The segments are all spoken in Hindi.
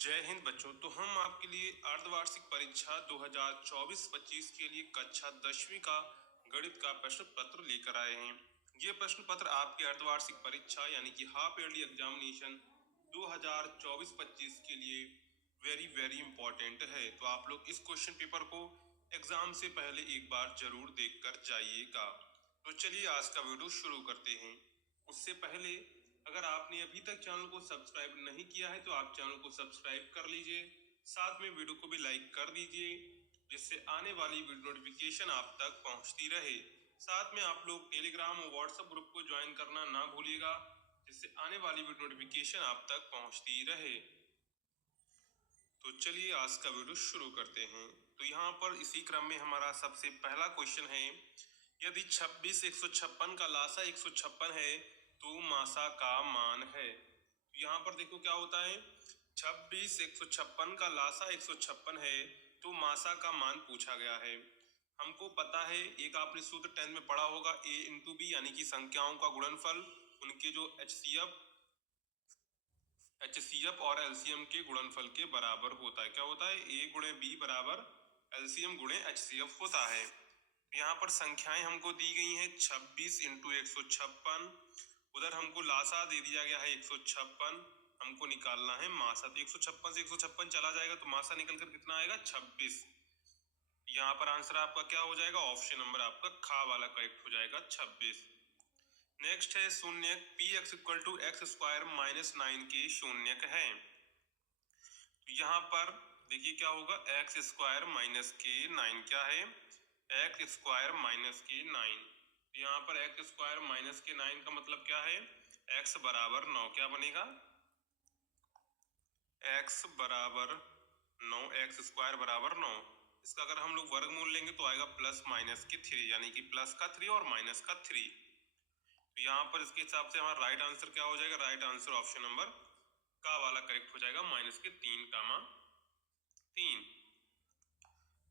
जय हिंद बच्चों। तो हम आपके लिए अर्धवार्षिक परीक्षा 2024-25 के लिए कक्षा 10वीं का गणित का प्रश्न पत्र लेकर आए हैं। ये प्रश्न पत्र आपके अर्धवार्षिक परीक्षा यानी कि हाफ ईयरली एग्जामिनेशन 2024-25 के लिए वेरी इंपॉर्टेंट है। तो आप लोग इस क्वेश्चन पेपर को एग्जाम से पहले एक बार जरूर देख कर जाइएगा। तो चलिए आज का वीडियो शुरू करते हैं। उससे पहले अगर आपने अभी तक चैनल को सब्सक्राइब नहीं किया है तो आप चैनल को सब्सक्राइब कर लीजिए, साथ में वीडियो को भी लाइक कर दीजिए, जिससे आने वाली वीडियो नोटिफिकेशन आप तक पहुंचती रहे। साथ में आप लोग टेलीग्राम और व्हाट्सएप ग्रुप को ज्वाइन करना ना भूलिएगा, जिससे आने वाली वीडियो नोटिफिकेशन आप तक पहुंचती रहे। तो चलिए आज का वीडियो शुरू करते हैं। तो यहाँ पर इसी क्रम में हमारा सबसे पहला क्वेश्चन है, यदि 26 156 का लासा 156 है तो मासा का मान है। तो यहाँ पर देखो क्या होता है, 26 156 का लासा 156 है तो मासा का मान पूछा गया है। हमको पता है, एक आपने सूत्र 10 में पढ़ा होगा, a इंटू बी यानी कि संख्याओं का गुणनफल उनके जो एचसीएफ और एलसीएम के गुणनफल के बराबर होता है। क्या होता है, a गुणे बी बराबर एलसीएम गुणे एचसीएफ होता है। यहाँ पर संख्याएं हमको दी गई हैं 26 इंटू 156, उधर हमको लासा दे दिया गया है 156, हमको निकालना है मासा। तो 156 से 156 चला जाएगा तो मासा निकलकर कितना आएगा 26। यहाँ पर आंसर आपका क्या हो जाएगा, ऑप्शन नंबर आपका खा वाला करेक्ट हो जाएगा 26। नेक्स्ट है शून्यक P X equal to X square minus 9 के शून्यक है। तो यहाँ पर देखिए क्या होगा, एक्स स्क्वायर माइनस के 9 क्या है, एक्स स्क्वायर माइनस के 9। यहाँ पर एक्स स्क्वायर माइनस के 9 का मतलब क्या है, एक्स बराबर 9 क्या बनेगा, एक्स बराबर 9, एक्स स्क्वायर बराबर 9। इसका अगर हम लोग वर्गमूल लेंगे तो आएगा प्लस माइनस के 3, यानी कि प्लस का 3 और माइनस का 3। तो यहाँ पर इसके हिसाब से हमारा राइट आंसर क्या हो जाएगा, राइट आंसर ऑप्शन नंबर का वाला करेक्ट हो जाएगा, माइनस के 3, 3।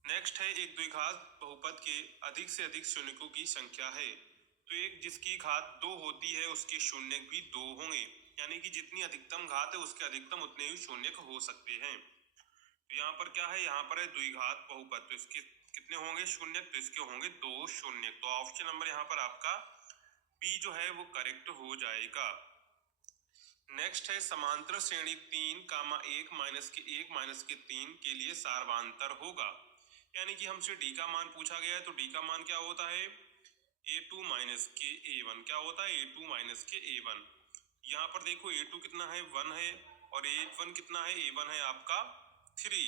नेक्स्ट है एक द्विघात बहुपद के अधिक से अधिक शून्यकों की संख्या है। तो एक जिसकी घात 2 होती है उसके शून्यक भी 2 होंगे, यानी कि जितनी अधिकतम घात है उसके अधिकतम उतने ही शून्यक हो सकते हैं। तो यहाँ पर क्या है, यहाँ पर है द्विघात बहुपद, तो इसके कितने होंगे शून्यक, तो इसके होंगे 2 शून्यक। तो ऑप्शन नंबर यहाँ पर आपका बी जो है वो करेक्ट हो जाएगा। नेक्स्ट है समांतर श्रेणी 3, 1 माइनस के 1 माइनस के 3 के लिए सार्वांतर होगा। यानी कि हमसे डी का मान पूछा गया है, तो डी का मान क्या होता है, a2 माइनस के a1। क्या होता है, a2 माइनस के a1। यहाँ पर देखो a2 कितना है 1 है, और a1 कितना है, a1 है आपका 3।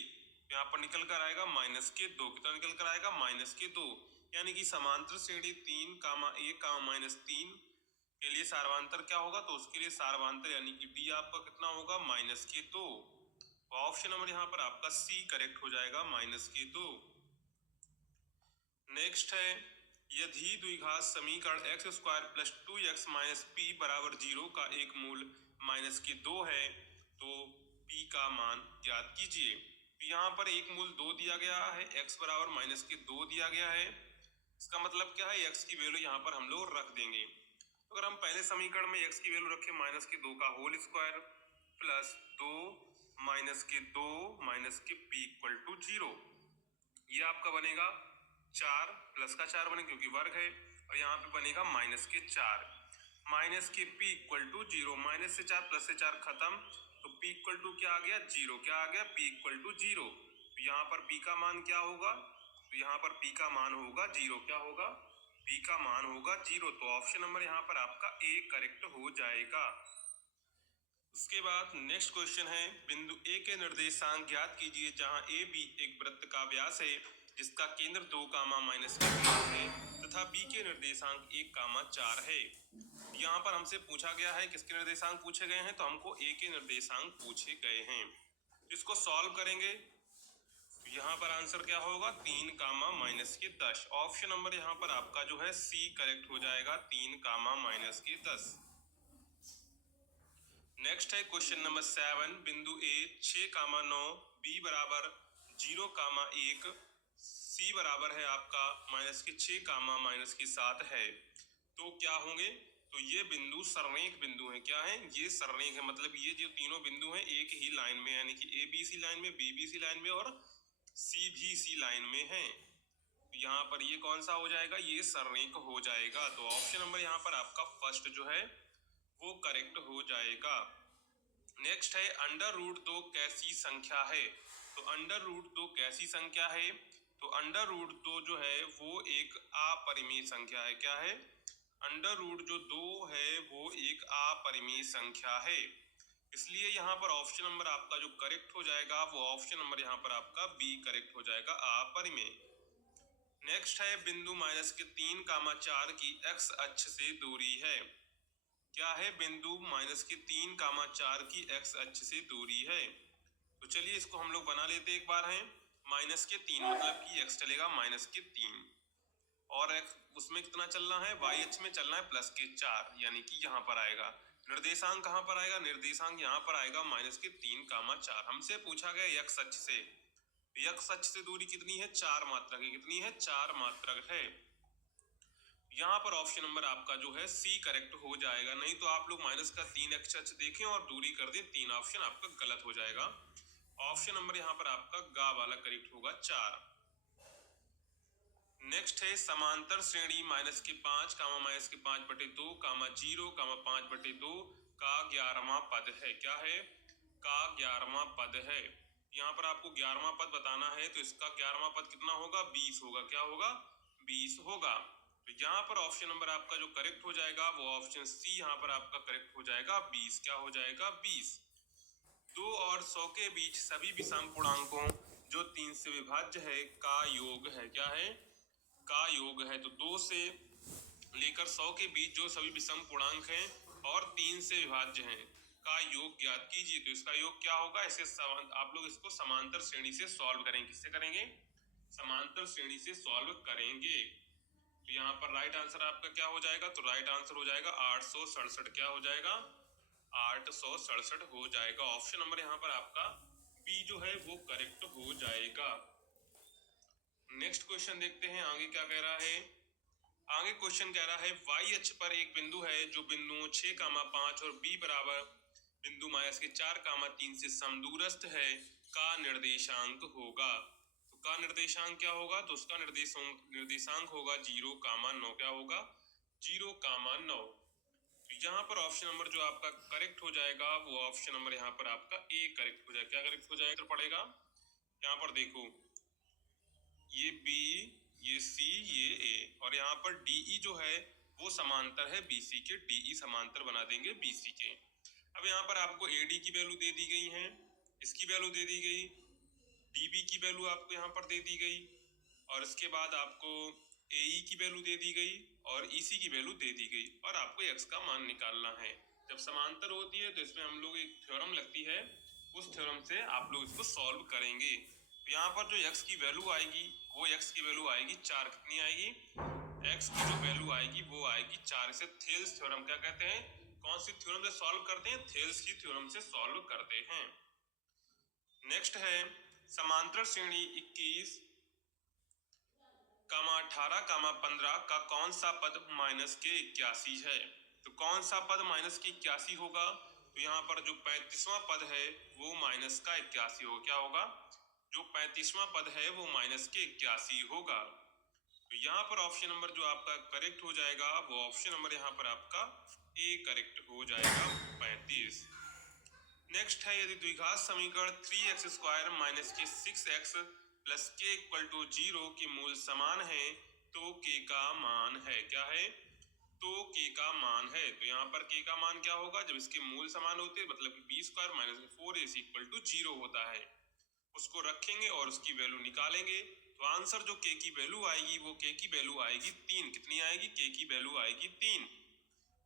यहाँ पर निकल कर आएगा माइनस के 2, कितना निकल कर आएगा माइनस के 2। यानी कि समांतर श्रेणी 3, 1 माइनस 3 के लिए सार्वांतर क्या होगा, तो उसके लिए सार्वांतर यानी कि डी आपका कितना होगा, माइनस के 2। तो ऑप्शन नंबर यहाँ पर आपका सी करेक्ट हो जाएगा, माइनस के 2। नेक्स्ट है, यदि द्विघात समीकरण x square plus 2x minus P बराबर 0 का एक मूल माइनस के 2 है तो p का मान ज्ञात कीजिए। तो यहाँ पर एक मूल 2 दिया गया है, x बराबर माइनस के 2 दिया गया है। इसका मतलब क्या है, x की वैल्यू यहाँ पर हम लोग रख देंगे। तो अगर हम पहले समीकरण में x की वैल्यू रखें माइनस के 2 का होल स्क्वायर प्लस 2 माइनस के 2 माइनस के p इक्वल टू 0, ये आपका बनेगा 4 प्लस का 4 बने क्योंकि वर्ग है, और यहाँ पे बनेगा माइनस के 4 माइनस के p इक्वल टू 0। माइनस से 4 प्लस से 4 खत्म, तो p इक्वल टू क्या आ गया 0, क्या आ गया p इक्वल टू 0। तो यहाँ पर p का मान क्या होगा, तो यहाँ पर p का मान होगा 0। क्या होगा, p का मान होगा 0। तो ऑप्शन नंबर यहाँ पर आपका ए करेक्ट हो जाएगा। उसके बाद नेक्स्ट क्वेश्चन है, बिंदु ए के निर्देशांक ज्ञात कीजिए जहां ए बी एक वृत्त का व्यास है जिसका केंद्र 2, माइनस है तथा बी के निर्देशांक 1, 4 है। यहाँ पर हमसे पूछा गया है किसके निर्देशांक पूछे गए हैं, तो हमको ए के निर्देशांक पूछे गए हैं। इसको सॉल्व करेंगे तो यहाँ पर आंसर क्या होगा, 3, माइनस के 10। ऑप्शन नंबर यहाँ पर आपका जो है सी करेक्ट हो जाएगा, 3, माइनस के 10। नेक्स्ट है क्वेश्चन नंबर 7, बिंदु ए 6, 9 बी बराबर 0, 1 सी बराबर है आपका माइनस के 6, माइनस के 7 है। तो क्या होंगे, तो ये बिंदु सरनेख बिंदु है। क्या है? ये सरनेख है, मतलब ये जो तीनों बिंदु हैं एक ही लाइन में, यानी कि ABC लाइन में, BBC लाइन में और CBC लाइन में है। यहाँ पर ये कौन सा हो जाएगा? ये सरनेख हो जाएगा। तो ऑप्शन नंबर यहाँ पर आपका फर्स्ट जो है वो करेक्ट हो जाएगा। नेक्स्ट है अंडर रूट 2 कैसी संख्या है? तो अंडर रूट 2 कैसी संख्या है? तो अंडर रूट 2 जो है वो एक अपरिमेय संख्या है। क्या है? अंडर रूट जो 2 है वो एक अपरिमेय संख्या है। इसलिए यहाँ पर ऑप्शन नंबर आपका जो करेक्ट हो जाएगा वो ऑप्शन नंबर यहाँ पर आपका बी करेक्ट हो जाएगा, अपरिमेय। नेक्स्ट है बिंदु -3, 4 की एक्स अक्ष से दूरी है। क्या है? बिंदु -3, 4 की एक्स अक्ष से दूरी है। तो चलिए इसको हम लोग बना लेते एक बार हैं। -3 मतलब कि एक्स चलेगा -3 और एक्स उसमें कितना चलना है? वाई अक्ष में चलना है +4, यानी कि यहाँ पर आएगा। निर्देशांक कहाँ पर आएगा? निर्देशांक यहाँ पर आएगा -3, 4। हमसे पूछा गया एक्स अक्ष से, एक्स अक्ष से दूरी कितनी है? 4 मात्रक है। कितनी है? 4 मात्रक है। यहाँ पर ऑप्शन नंबर आपका जो है सी करेक्ट हो जाएगा। नहीं तो आप लोग -3 एक्स अक्ष देखें और दूरी कर दें 3, ऑप्शन आपका गलत हो जाएगा। ऑप्शन नंबर यहाँ पर आपका गा वाला करेक्ट होगा, 4। नेक्स्ट है समांतर श्रेणी -5, -5/2, 0, 5/2 का 11वां पद है। क्या है? का 11वां पद है। यहाँ पर आपको 11वां पद बताना है, तो इसका 11वां पद कितना होगा? 20 होगा। क्या होगा? 20 होगा। तो यहाँ पर ऑप्शन नंबर आपका जो करेक्ट हो जाएगा वो ऑप्शन सी यहाँ पर आपका करेक्ट हो जाएगा, 20। क्या हो जाएगा? 20। 2 और 100 के बीच सभी विषम पूर्णांकों जो 3 से विभाज्य है का योग है। क्या है? का योग है। तो 2 से लेकर 100 के बीच जो सभी विषम पूर्णांक हैं और 3 से विभाज्य हैं का योग ज्ञात कीजिए। तो इसका योग क्या होगा? इसे आप लोग इसको समांतर श्रेणी से सॉल्व करेंगे। किससे करेंगे? समांतर श्रेणी से सॉल्व करेंगे। तो यहाँ पर राइट आंसर आपका क्या हो जाएगा? तो राइट आंसर हो जाएगा 867। क्या हो जाएगा? 867 हो जाएगा। ऑप्शन नंबर यहाँ पर आपका बी जो है वो करेक्ट हो जाएगा। नेक्स्ट क्वेश्चन देखते हैं आगे क्या कह रहा है। आगे क्वेश्चन कह रहा है वाई अक्ष पर एक बिंदु है जो बिंदुओं 6, 5 और बी बराबर बिंदु -4, 3 से समदूरस्थ है का निर्देशांक होगा। तो का निर्देशांक क्या होगा? तो उसका निर्देशांक होगा 0, 9। क्या होगा? 0, 9। तो यहाँ पर ऑप्शन नंबर जो आपका करेक्ट हो जाएगा वो ऑप्शन नंबर यहाँ पर आपका ए करेक्ट हो जाएगा। क्या करेक्ट हो जाएगा? तो पड़ेगा यहाँ पर देखो, ये बी, ये सी, ये ए और यहाँ पर डीई जो है वो समांतर है बीसी के। डीई समांतर बना देंगे बीसी के। अब यहाँ पर आपको एडी की वैल्यू दे दी गई है, इसकी वैल्यू दे दी गई, डीबी की वैल्यू आपको यहाँ पर दे दी गई और इसके बाद आपको एई की वैल्यू दे दी गई और ईसी की वैल्यू दे दी गई और आपको एक्स का मान निकालना है। जब समांतर होती है तो इसमें हम लोग एक थ्योरम लगती है, उस थ्योरम से आप लोग इसको सॉल्व करेंगे। तो यहाँ पर जो एक्स की वैल्यू आएगी वो एक्स की वैल्यू आएगी 4। कितनी आएगी? एक्स की जो वैल्यू आएगी वो आएगी 4। इसे थेल्स थ्योरम क्या कहते हैं? कौन सी थ्योरम से सॉल्व करते हैं? थेल्स की थ्योरम से सॉल्व करते हैं। नेक्स्ट है समांतर श्रेणी 21, 18, 15 का कौन सा पद -81 है? तो कौन सा पद -81 होगा? तो यहाँ पर जो 35वां पद है वो -81 होगा। क्या होगा? जो 35वां पद है वो -81 होगा। तो यहाँ पर ऑप्शन नंबर जो आपका करेक्ट हो जाएगा वो ऑप्शन नंबर यहाँ पर आपका ए करेक्ट हो जाएगा, 35। नेक्स्ट है यदि द्विघात समीकरण 3x² - 6x + k = 0 के मूल समान है तो k का मान है। क्या है? तो k का मान है। तो यहाँ पर k का मान क्या होगा? जब इसके मूल समान होते हैं मतलब कि b² - 4ac = 0 होता है, उसको रखेंगे और उसकी वैल्यू निकालेंगे। तो आंसर जो k की वैल्यू आएगी वो k की वैल्यू आएगी 3। कितनी आएगी? k की वैल्यू आएगी 3।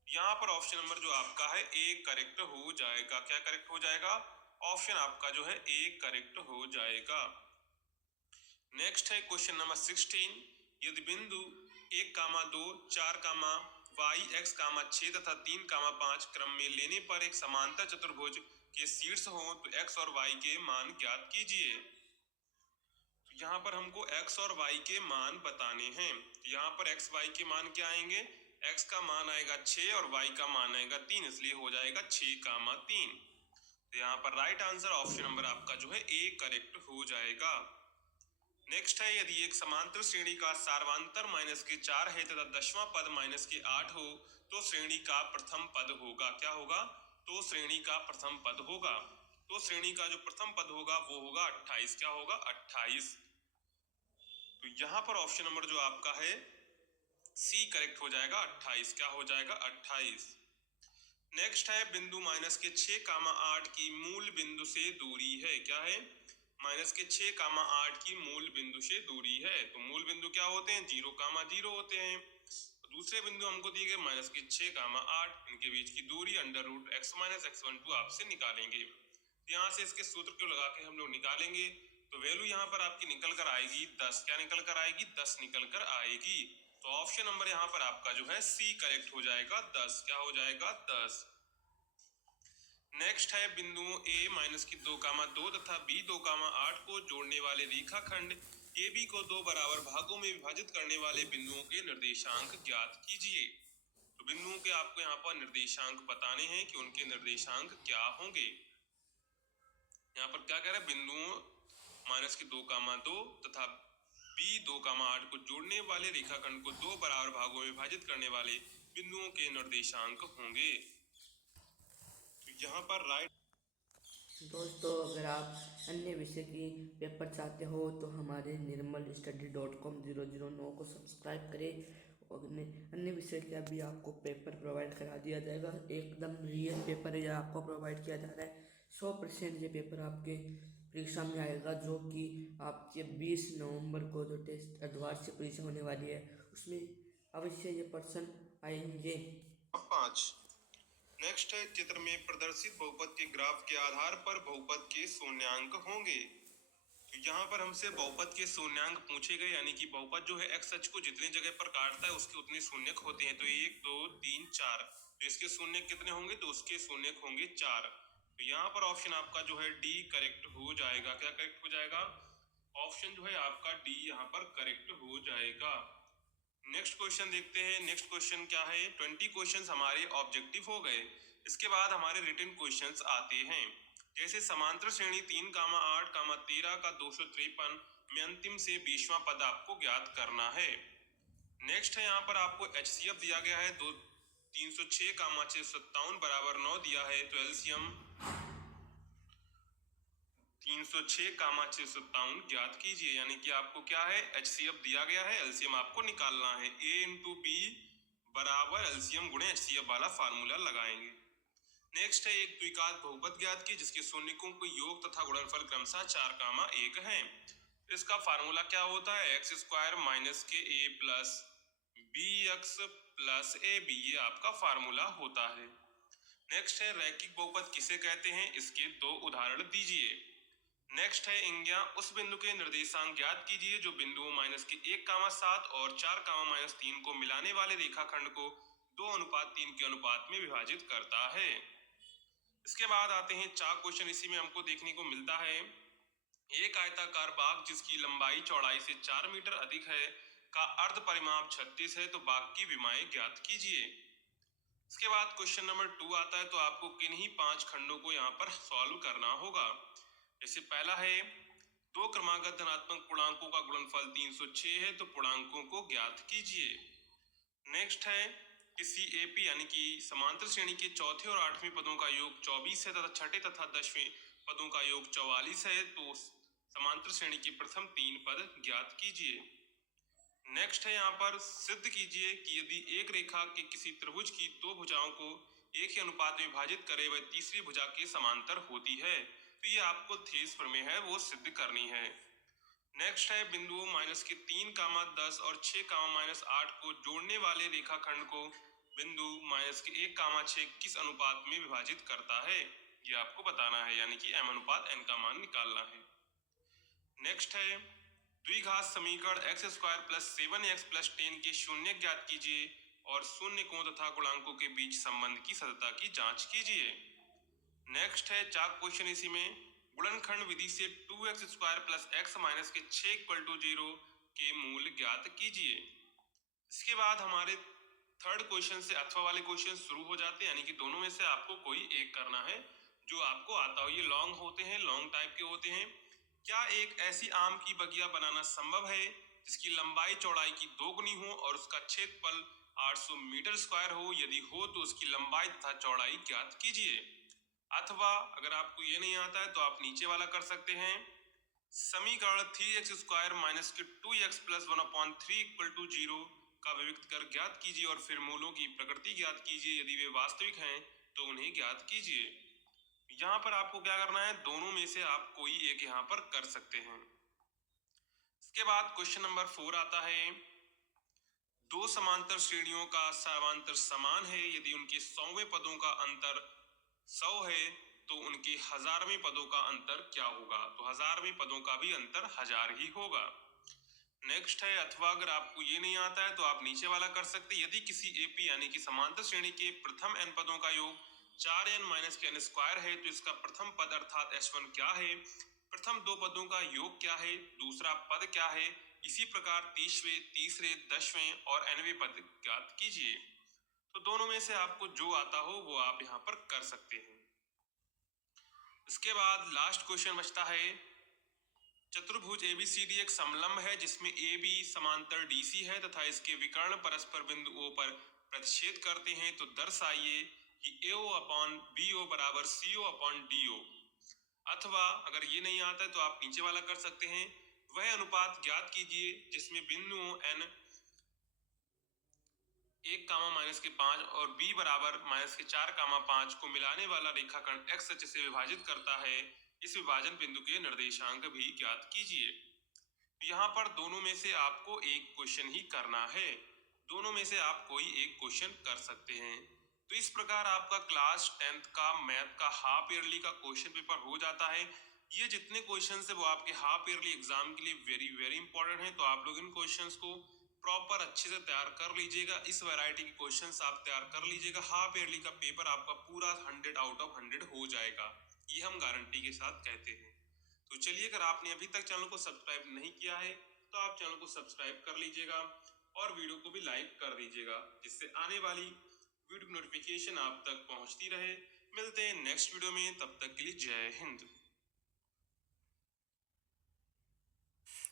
यहाँ पर ऑप्शन नंबर जो आपका है ए करेक्ट हो जाएगा। क्या करेक्ट हो जाएगा? ऑप्शन आपका जो है ए करेक्ट हो जाएगा। नेक्स्ट है क्वेश्चन नंबर 16, यदि बिंदु 1, 2, 4, y, x, 6 तथा 3, 5 क्रम में लेने पर एक समांतर चतुर्भुज के शीर्ष हो तो x और y के मान ज्ञात कीजिए। यहाँ पर हमको x और y के मान बताने हैं। यहाँ पर x y के मान क्या आएंगे? x का मान आएगा 6 और y का मान आएगा 3, इसलिए हो जाएगा 6, 3। तो यहाँ पर राइट आंसर ऑप्शन नंबर आपका जो है ए करेक्ट हो जाएगा। नेक्स्ट है, यदि एक समांतर श्रेणी का सार्वांतर -4 है तथा दसवां पद -8 हो तो श्रेणी का प्रथम पद होगा। क्या होगा? तो श्रेणी का प्रथम पद होगा। तो श्रेणी का जो प्रथम पद होगा वो होगा 28। क्या होगा? 28। तो यहाँ पर ऑप्शन नंबर जो आपका है सी करेक्ट हो जाएगा, 28। क्या हो जाएगा? 28। नेक्स्ट है, बिंदु -6, 8 की मूल बिंदु से दूरी है। क्या है? -6, 8 की मूल बिंदु से दूरी है। तो मूल बिंदु क्या होते हैं? 0, 0 होते हैं। दूसरे बिंदु हमको दिए गए -6, 8, इनके बीच की दूरी √x - x12 आपसे निकालेंगे। यहाँ से इसके सूत्र को लगा के हम लोग निकालेंगे तो वैल्यू यहाँ पर आपकी निकल कर आएगी 10। क्या निकल कर आएगी? 10 निकल कर आएगी। तो ऑप्शन नंबर यहाँ पर आपका जो है सी करेक्ट हो जाएगा, 10। क्या हो जाएगा? 10। नेक्स्ट है, बिंदुओं a-2, तथा b2, 8 को जोड़ने वाले रेखाखंड AB को दो बराबर भागों में विभाजित करने वाले बिंदुओं के निर्देशांक ज्ञात कीजिए। तो बिंदुओं के आपको यहाँ पर निर्देशांक बताने हैं कि उनके निर्देशांक क्या होंगे। यहाँ पर क्या कह रहा है? बिंदुओं -2, तथा b2, 8 को जोड़ने वाले रेखाखंड को दो बराबर भागों में विभाजित करने वाले बिंदुओं के निर्देशांक होंगे। तो यहाँ पर राइट। दोस्तों, अगर आप अन्य विषय की पेपर चाहते हो तो हमारे nirmalstudy.com 009 को सब्सक्राइब करें और अन्य विषय का भी आपको पेपर प्रोवाइड करा दिया जाएगा। एकदम रियल पेपर ये आपको प्रोवाइड किया जा रहा है। 100% ये पेपर आपके परीक्षा में आएगा, जो कि आपके 20 नवंबर को जो टेस्ट एडवांस की परीक्षा होने वाली है उसमें अवश्य ये पर्सन आएंगे। 5। नेक्स्ट है, चित्र में प्रदर्शित बहुपद के ग्राफ के आधार पर बहुपद के शून्यांक होंगे। तो यहाँ पर हमसे बहुपद के शून्यांक पूछे गए, यानी कि बहुपद जो है x अक्ष को जितनी जगह पर काटता है उसके उतने शून्यक होते हैं। तो 1, 2, 3, 4। तो इसके शून्यक कितने होंगे? तो उसके शून्यक होंगे 4। तो यहाँ पर ऑप्शन आपका जो है डी करेक्ट हो जाएगा। क्या करेक्ट हो जाएगा? ऑप्शन जो है आपका डी यहाँ पर करेक्ट हो जाएगा। नेक्स्ट क्वेश्चन देखते हैं। नेक्स्ट क्वेश्चन क्या है? 20 क्वेश्चंस हमारे ऑब्जेक्टिव हो गए। इसके बाद हमारे रिटन क्वेश्चंस आते हैं, जैसे समांतर श्रेणी 3, 8, 13 का 253 में अंतिम से 20वां पद आपको ज्ञात करना है। नेक्स्ट है, यहाँ पर आपको HCF दिया गया है 306, 657 बराबर 9 दिया है। तो एलसीएम 306, 657 ज्ञात कीजिए। यानी कि आपको क्या है? HCF दिया गया है, एलसीएम आपको निकालना है। A × B बराबर एलसीएम गुणे HCF वाला फार्मूला लगाएंगे। नेक्स्ट है, एक द्विघात बहुपद ज्ञात की जिसके शून्यकों को योग तथा गुणनफल क्रमशः 4, 1 है। इसका फार्मूला क्या होता है? x² - के a plus bx plus ab, ये आपका फार्मूला होता है। नेक्स्ट है, रैखिक बहुपद किसे कहते हैं? इसके दो उदाहरण दीजिए। नेक्स्ट है, इंज्ञा उस बिंदु के निर्देशांक ज्ञात कीजिए जो बिंदुओं -1, 7 और 4, -3 को मिलाने वाले रेखाखंड को 2:3 के अनुपात में विभाजित करता है। इसके बाद आते हैं चार क्वेश्चन, इसी में हमको देखने को मिलता है। एक आयताकार बाग जिसकी लंबाई चौड़ाई से 4 मीटर अधिक है का अर्ध परिमाप 36 है, तो बाग की विमाएं ज्ञात कीजिए। इसके बाद क्वेश्चन नंबर 2 आता है, तो आपको किन्हीं 5 खंडों को यहाँ पर सॉल्व करना होगा। जैसे पहला है, दो क्रमागत धनात्मक पूर्णांकों का गुणनफल 306 है, तो पूर्णांकों को ज्ञात कीजिए। नेक्स्ट है, किसी एपी यानी कि समांतर श्रेणी के चौथे और 8वें पदों का योग 24 है तथा छठे तथा 10वें पदों का योग 44 है, तो समांतर श्रेणी के प्रथम 3 पद ज्ञात कीजिए। नेक्स्ट है, यहाँ पर सिद्ध कीजिए कि यदि एक रेखा के किसी त्रिभुज की दो भुजाओं को एक ही अनुपात में विभाजित करे वह तीसरी भुजा के समांतर होती है। तो ये आपको थेस प्रमेय है वो सिद्ध करनी है। नेक्स्ट है, बिंदुओं -3, 10 और 6, -8 को जोड़ने वाले रेखाखंड को बिंदु -1, 6 किस अनुपात में विभाजित करता है, ये आपको बताना है, यानी कि m/n का मान निकालना है। नेक्स्ट है, द्विघात समीकरण x² + 7x + 10 के शून्य ज्ञात कीजिए और शून्यकों तथा गुणांकों के बीच संबंध की सत्यता की जांच कीजिए। नेक्स्ट है, चार क्वेश्चन इसी में, गुणनखंड विधि से 2x² + x - के 6 = 0 के मूल ज्ञात कीजिए। इसके बाद हमारे थर्ड क्वेश्चन से अथवा वाले क्वेश्चन शुरू हो जाते हैं, यानी कि दोनों में से आपको कोई एक करना है जो आपको आता हो। ये लॉन्ग होते हैं, लॉन्ग टाइप के होते हैं। क्या एक ऐसी आम की बगिया बनाना संभव है जिसकी लंबाई चौड़ाई की दोगुनी हो और उसका क्षेत्रफल 800 मीटर स्क्वायर हो? यदि हो तो उसकी लंबाई तथा चौड़ाई ज्ञात कीजिए। अथवा अगर आपको ये नहीं आता है तो आप नीचे वाला कर सकते हैं। समीकरण 3x² माइनस के 2x प्लस 1/3 इक्वल टू 0 का विविक्त कर ज्ञात कीजिए और फिर मूलों की प्रकृति ज्ञात कीजिए। यदि वे वास्तविक हैं तो उन्हें ज्ञात कीजिए। यहाँ पर आपको क्या करना है, दोनों में से आप कोई एक यहाँ पर कर सकते हैं। इसके बाद क्वेश्चन नंबर 4 आता है, दो समांतर श्रेणियों का सर्वांतर समान है। यदि उनके 100वें पदों का अंतर 100 है तो उनके 1000वें पदों का अंतर क्या होगा? तो 1000वें पदों का भी अंतर 1000 ही होगा। नेक्स्ट है अथवा, अगर आपको ये नहीं आता है तो आप नीचे वाला कर सकते हैं। यदि किसी एपी यानी कि समांतर श्रेणी के प्रथम n पदों का योग 4n माइनस के n स्क्वायर है तो इसका प्रथम पद अर्थात h1 क्या है? प्रथम दो पदों का योग क्या है? दूसरा पद क्या है? इसी प्रकार तीसरे 10वें और nवें पद ज्ञात कीजिए। तो दोनों में से आपको जो आता हो वो आप यहाँ पर कर सकते हैं। इसके बाद लास्ट क्वेश्चन बचता है, चतुर्भुज एबीसीडी एक समलंब है जिसमें AB समांतर DC है तथा इसके विकर्ण परस्पर बिंदु O पर प्रतिच्छेद करते हैं। तो दर्शाइए कि AO अपॉन BO बराबर CO अपॉन DO। अथवा अगर ये नहीं आता है तो आप नीचे वाला कर सकते हैं, वह अनुपात ज्ञात कीजिए जिसमें बिंदुओं n 1, -5 और b बराबर -4, 5 को मिलाने वाला रेखाखंड x अक्ष से विभाजित करता है। इस विभाजन बिंदु के निर्देशांक भी ज्ञात कीजिए। यहाँ पर दोनों में से आपको एक क्वेश्चन ही करना है, दोनों में से आप कोई एक क्वेश्चन कर सकते हैं। तो इस प्रकार आपका क्लास 10th का मैथ का हाफ ईयरली का क्वेश्चन पेपर हो जाता है। ये जितने क्वेश्चन है वो आपके हाफ ईयरली एग्जाम के लिए वेरी वेरी इंपॉर्टेंट है। तो आप लोग इन क्वेश्चंस को प्रॉपर अच्छे से तैयार कर लीजिएगा। इस वैरायटी के क्वेश्चंस आप तैयार कर लीजिएगा, हाफ ईयरली का पेपर आपका पूरा 100 आउट ऑफ 100 हो जाएगा, ये हम गारंटी के साथ कहते हैं। तो चलिए, अगर आपने अभी तक चैनल को सब्सक्राइब नहीं किया है तो आप चैनल को सब्सक्राइब कर लीजिएगा और वीडियो को भी लाइक कर दीजिएगा, जिससे आने वाली वीडियो नोटिफिकेशन आप तक पहुंचती रहे। मिलते हैं नेक्स्ट वीडियो में, तब तक के लिए जय हिंद।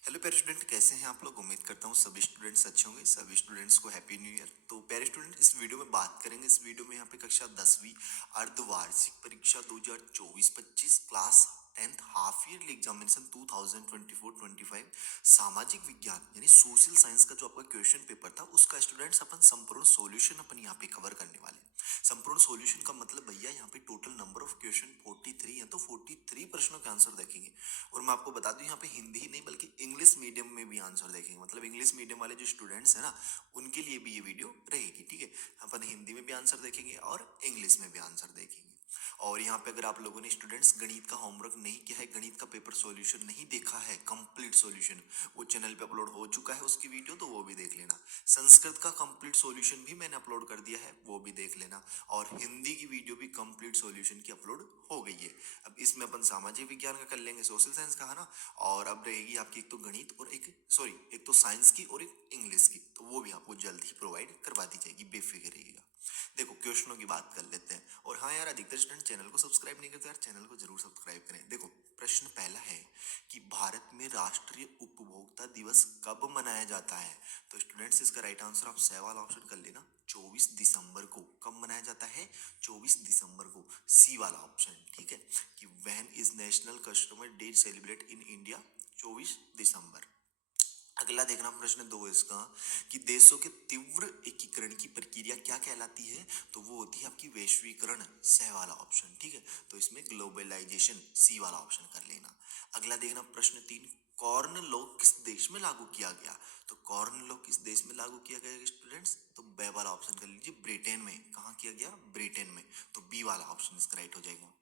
हेलो प्यारे स्टूडेंट, कैसे हैं आप लोग? उम्मीद करता हूँ सभी स्टूडेंट्स अच्छे होंगे। सभी स्टूडेंट्स को हैप्पी न्यू ईयर। तो प्यारे स्टूडेंट, इस वीडियो में बात करेंगे, इस वीडियो में यहाँ पे कक्षा 10वीं अर्धवार्षिक परीक्षा 2024-25 class 10th half yearly examination 2024-25 सामाजिक विज्ञान यानी सोशल साइंस का जो आपका क्वेश्चन पेपर था उसका स्टूडेंट्स अपन संपूर्ण सॉल्यूशन अपन यहाँ पे कवर करने वाले हैं। संपूर्ण सॉल्यूशन का मतलब भैया यहाँ पे टोटल नंबर ऑफ क्वेश्चन 43 है, तो 43 प्रश्नों के आंसर देखेंगे। और मैं आपको बता दूं यहाँ पे हिंदी ही नहीं बल्कि इंग्लिश मीडियम में भी आंसर देखेंगे। मतलब इंग्लिश मीडियम वाले जो स्टूडेंट्स हैं ना, उनके लिए भी ये वीडियो रहेगी। ठीक है, अपन हिंदी में भी आंसर देखेंगे और इंग्लिश में भी आंसर देखेंगे। और यहाँ पे अगर आप लोगों ने स्टूडेंट्स गणित का होमवर्क नहीं किया है, गणित का पेपर सॉल्यूशन नहीं देखा है, कंप्लीट सॉल्यूशन वो चैनल पे अपलोड हो चुका है उसकी वीडियो, तो वो भी देख लेना। संस्कृत का कंप्लीट सॉल्यूशन भी मैंने अपलोड कर दिया है, वो भी देख लेना। और हिंदी की वीडियो भी कंप्लीट सॉल्यूशन की अपलोड हो गई है। अब इसमें अपन सामाजिक विज्ञान का कर लेंगे, सोशल साइंस का है ना, और अब रहेगी आपकी एक तो गणित और एक तो साइंस की और एक इंग्लिश की, तो वो भी आपको जल्द ही प्रोवाइड करवा दी जाएगी, बेफिक्र रहिएगा। देखो क्वेश्चनों की बात कर लेते हैं। और हाँ यार, अधिकतर स्टूडेंट चैनल को सब्सक्राइब नहीं करते यार, चैनल को जरूर सब्सक्राइब करें। देखो प्रश्न पहला है कि भारत में राष्ट्रीय उपभोक्ता दिवस कब मनाया जाता है? तो स्टूडेंट्स इसका राइट आंसर आप सी वाला ऑप्शन कर लेना, 24 दिसंबर को। कब मनाया जाता है? 24 दिसंबर को, सी वाला ऑप्शन। ठीक है, कि when is national customer day celebrate in India? 24 दिसंबर। अगला देखना प्रश्न 2 इसका, कि देशों के तीव्र एकीकरण की प्रक्रिया क्या कहलाती है? तो वो होती है आपकी वैश्वीकरण, स वाला ऑप्शन। ठीक है, तो इसमें ग्लोबलाइजेशन, सी वाला ऑप्शन कर लेना। अगला देखना प्रश्न 3, कॉर्न लॉ किस देश में लागू किया गया? तो कॉर्न लॉ किस देश में लागू किया गया स्टूडेंट्स? तो बी वाला ऑप्शन कर लीजिए, ब्रिटेन में। कहाँ किया गया? ब्रिटेन में। तो बी वाला ऑप्शन इसका राइट हो जाएगा।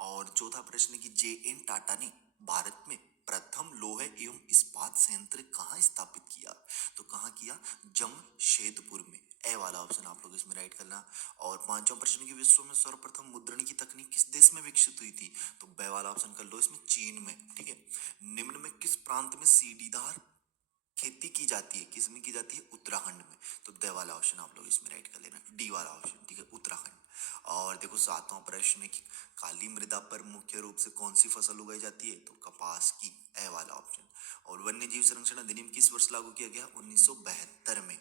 और चौथा प्रश्न की JN टाटा ने भारत में प्रथम लोहे एवं इस्पात संयंत्र कहाँ स्थापित किया? तो कहाँ किया? जमशेदपुर में। ए वाला ऑप्शन आप लोग इसमें राइट करना। और पांचवा प्रश्न की विश्व में सर्वप्रथम मुद्रण की तकनीक किस देश में विकसित हुई थी? तो बे वाला ऑप्शन कर लो इसमें, चीन में। ठीक है, निम्न में किस प्रांत में सीढ़ीदार खेती की जाती है, किस में की जाती है? उत्तराखंड में। तो द वाला ऑप्शन आप लोग इसमें राइट कर लेना, डी वाला ऑप्शन, ठीक है, उत्तराखंड। और देखो 7वां प्रश्न है कि काली मृदा पर मुख्य रूप से कौन सी फसल उगाई जाती है? तो कपास की, ए वाला ऑप्शन। और वन्य जीव संरक्षण अधिनियम किस वर्ष लागू किया गया? 1972 में,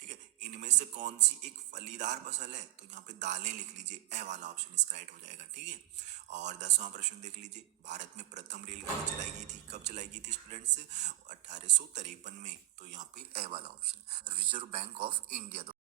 ठीक है। इनमें से कौन सी एक फलीदार फसल है? तो यहाँ पे दालें लिख लीजिए, ए वाला ऑप्शन इसका राइट हो जाएगा, ठीक है। और 10वां प्रश्न देख लीजिए, भारत में प्रथम रेलगाड़ी चलाई गई थी, कब चलाई गई थी स्टूडेंट्स? 1853 में। तो यहाँ पे ए वाला option, reserve bank of India